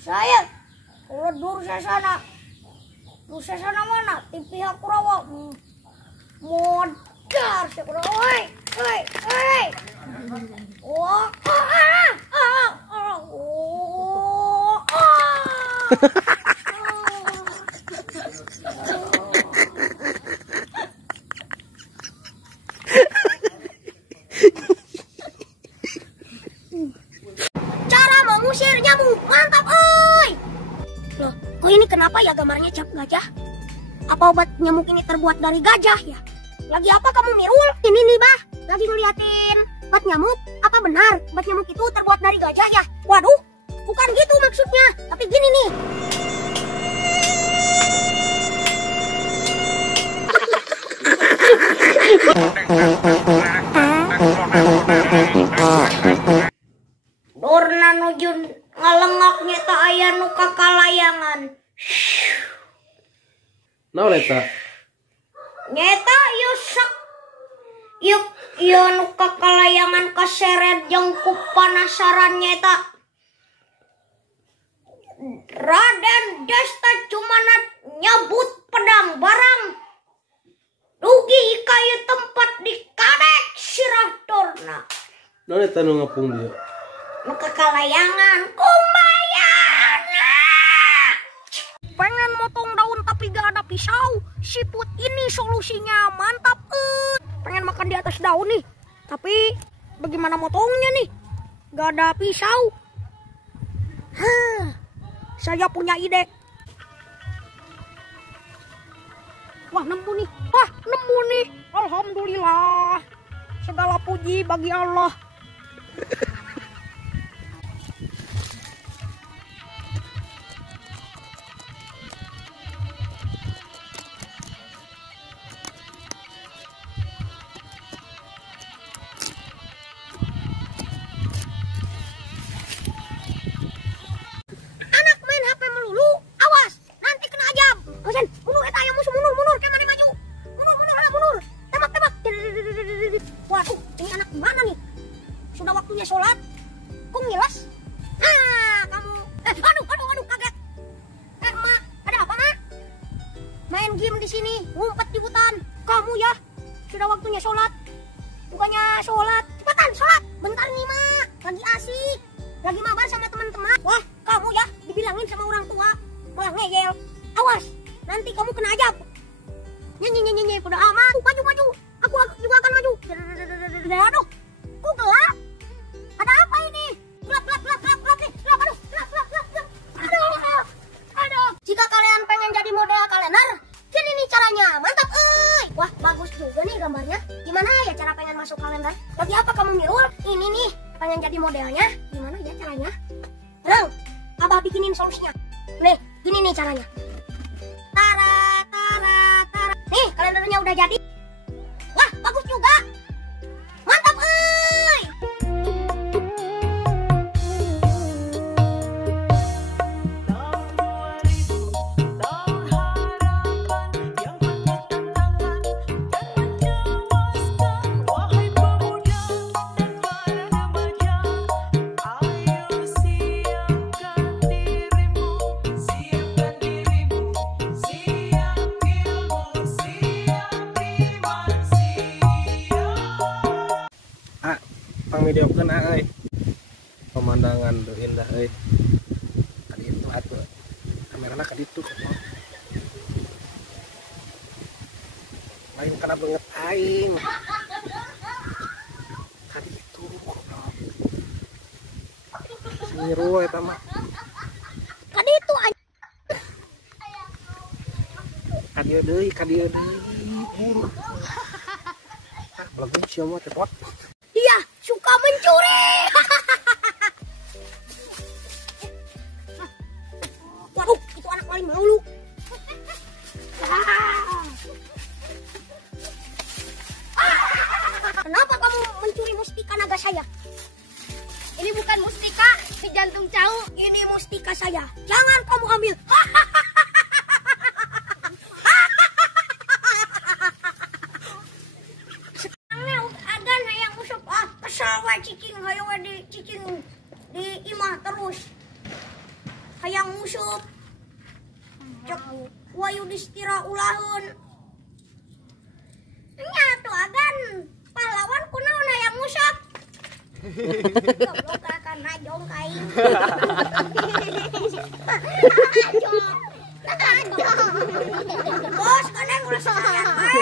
saya Dursasana. Dursasana mana? Di pihak Kurawa. Modar si Kurawa. Oi. Wah. Cara mengusir nyamuk, mantap oi. Loh, kok ini kenapa ya gambarnya cap gajah? Apa obat nyamuk ini terbuat dari gajah ya? Lagi apa kamu Mirul? Ini nih bah, lagi ngeliatin obat nyamuk. Apa benar obat nyamuk itu terbuat dari gajah ya? Waduh, bukan gitu maksudnya, tapi gini nih. Dorna nujun ngalengak nyeta aya nu kakalayangan. Naon eta? Nyeta yuk nu kakalayangan kaseret jeung panasaran nyeta. Raden Desta cumana nyabut pedang barang. Rugi kayu tempat di kadek sirah Dorna. Naon eta nu ngapung dia? Nu kakalayangan kumayan. Pengen motong daun tapi gak ada pisau. Siput ini solusinya mantap. Pengen makan di atas daun nih, tapi bagaimana motongnya nih? Gak ada pisau. Saya punya ide. Wah nemu nih. Alhamdulillah. Segala puji bagi Allah. Waduh, ini anak mana nih? Sudah waktunya sholat, kok ngilas? Kamu. Aduh, kaget. Ma, ada apa, Ma? Main game di sini, ngumpet di hutan. Kamu ya, sudah waktunya sholat. Bukannya sholat, cepetan sholat. Bentar nih, Ma. Lagi asik, lagi mabar sama teman-teman. Wah, kamu ya, dibilangin sama orang tua, malah ngeyel. Awas, nanti kamu kena ajab. Nyanyi, udah aman. Maju. Aku juga akan maju. Aduh, kok gelap? Ada apa ini? Gelap nih. Aduh. Jika kalian pengen jadi model kalender, gini nih caranya. Mantap, Wah, bagus juga nih gambarnya. Gimana ya cara pengen masuk kalender? Lagi apa kamu Mirul? Ini nih, pengen jadi modelnya. Gimana ya caranya? Rang, Abah bikinin solusinya. Nih, gini nih caranya. Tara. Nih, kalendernya udah jadi. Wah, bagus juga. Mantap, Video kena pemandangan tuh indah tadi itu atuh kameranya ke ditu lain karena banget aing tadi itu nyiru eta mah tadi itu kadieu deui lagu siapa tepot dia suka mencuri. Waduh, itu anak paling malu. Kenapa kamu mencuri mustika naga saya? Ini bukan mustika di jantung cau. Ini mustika saya. Jangan kamu ambil. Cicing hayo di imah terus. hayang musuh. Cek Wayudistira ulahun. Nya tuh agan pahlawan kunaon hayang musuh. Goblok akan najong kai. Bos, kalian ulah sayang bae.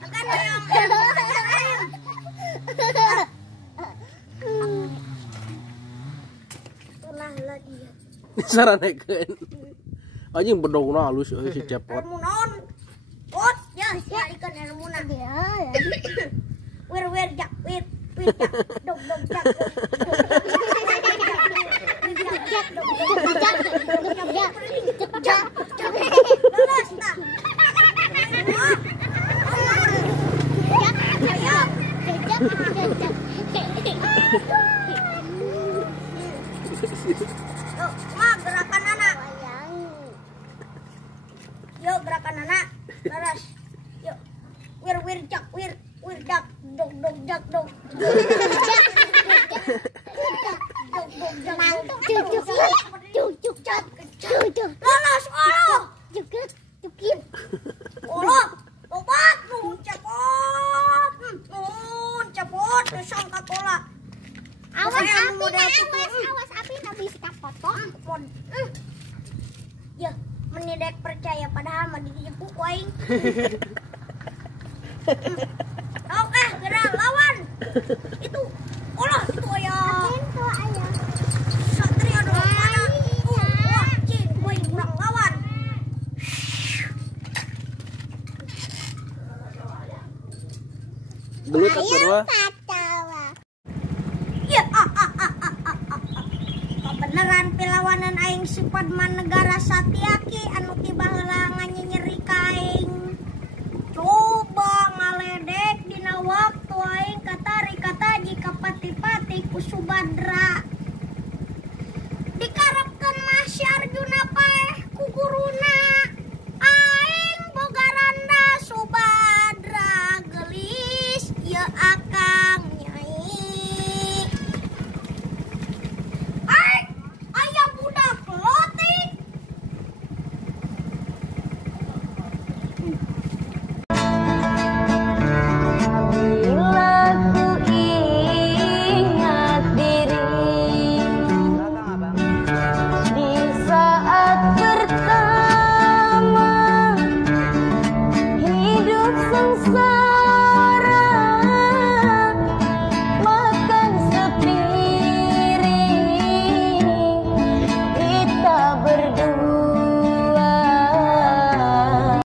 Akan hayang Tulah dia. Saranekeun. Anjing bedog na halus si cepot. Ilmu naon? Pot, ya, sialikan ilmu na. Wir jak, wir jak, dog jak. Lelas tak? Yuk, Ma, gerakan anak. Yuk, gerakan anak. Lelas. Yuk. Wir jak, wir jak, dog jak, dog. Lolos, Allah. Allah, obat nun cepot. Nun cepot sangka pola. Awas api tapi sikap foto. Ya, menidek percaya padahal mah dijepuk waing. Oke, gerak lawan. Itu. Allah, itu ayah. Itu ayah. Satria dong mana? Wah, cing, gue kurang lawan. Gelut atuh. Ya, beneran pilawanan aing si Padman negara Satyaki anu ti baheula nganyeri kae